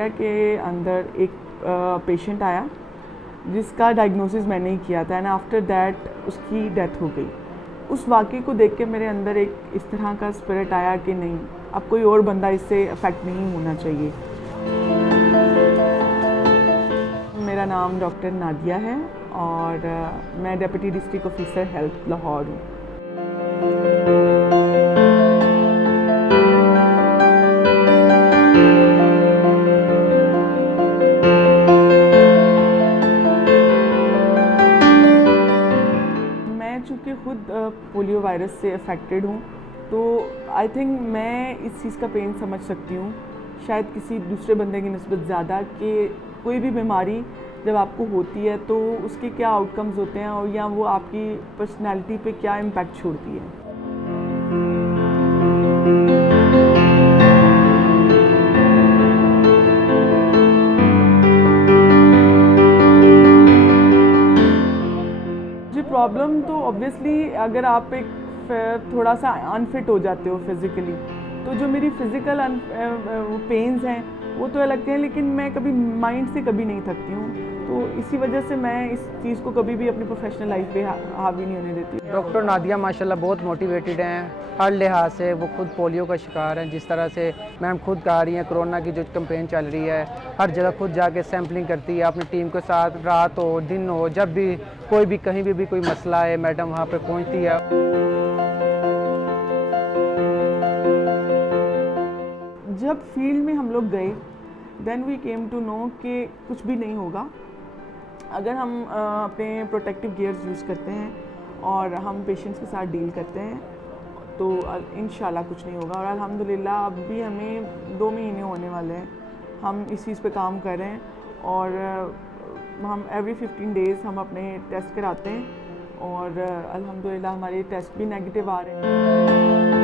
नादिया के अंदर एक पेशेंट आया जिसका डायग्नोसिस मैंने ही किया था एंड आफ्टर दैट उसकी डेथ हो गई। उस वाक़े को देख के मेरे अंदर एक इस तरह का स्पिरिट आया कि नहीं, अब कोई और बंदा इससे अफेक्ट नहीं होना चाहिए। मेरा नाम डॉक्टर नादिया है और मैं deputy district officer health Lahore हूँ। मैं चूँकि खुद पोलियो वायरस से अफेक्टेड हूँ तो आई थिंक मैं इस चीज़ का पेन समझ सकती हूँ, शायद किसी दूसरे बंदे की निस्बत ज़्यादा, कि कोई भी बीमारी जब आपको होती है तो उसके क्या आउटकम्स होते हैं और या वो आपकी पर्सनैलिटी पे क्या इम्पैक्ट छोड़ती है। जी प्रॉब्लम तो ऑब्वियसली अगर आप एक थोड़ा सा अनफिट हो जाते हो फिज़िकली, तो जो मेरी फ़िज़िकल पेन्स हैं वो तो लगते हैं, लेकिन मैं कभी माइंड से कभी नहीं थकती हूँ, तो इसी वजह से मैं इस चीज़ को कभी भी अपनी प्रोफेशनल लाइफ पे हावी नहीं होने देती। डॉक्टर नादिया माशाल्लाह बहुत मोटिवेटेड हैं हर लिहाज से। वो खुद पोलियो का शिकार हैं। जिस तरह से मैम खुद कहा रही हैं, कोरोना की जो कैंपेन चल रही है हर जगह खुद जाके सैम्पलिंग करती है अपनी टीम के साथ, रात हो दिन हो, जब भी कोई भी कहीं भी कोई मसला है मैडम वहाँ पे पहुँचती है। जब फील्ड में हम लोग गए then we came to know कि कुछ भी नहीं होगा अगर हम अपने प्रोटेक्टिव गियर्स यूज़ करते हैं और हम पेशेंट्स के साथ डील करते हैं तो इंशाल्लाह कुछ नहीं होगा। और अल्हम्दुलिल्लाह अब भी हमें 2 महीने होने वाले हैं, हम इस चीज़ पे काम कर रहे हैं और हम एवरी 15 डेज़ हम अपने टेस्ट कराते हैं और अल्हम्दुलिल्लाह हमारे टेस्ट भी नेगेटिव आ रहे हैं।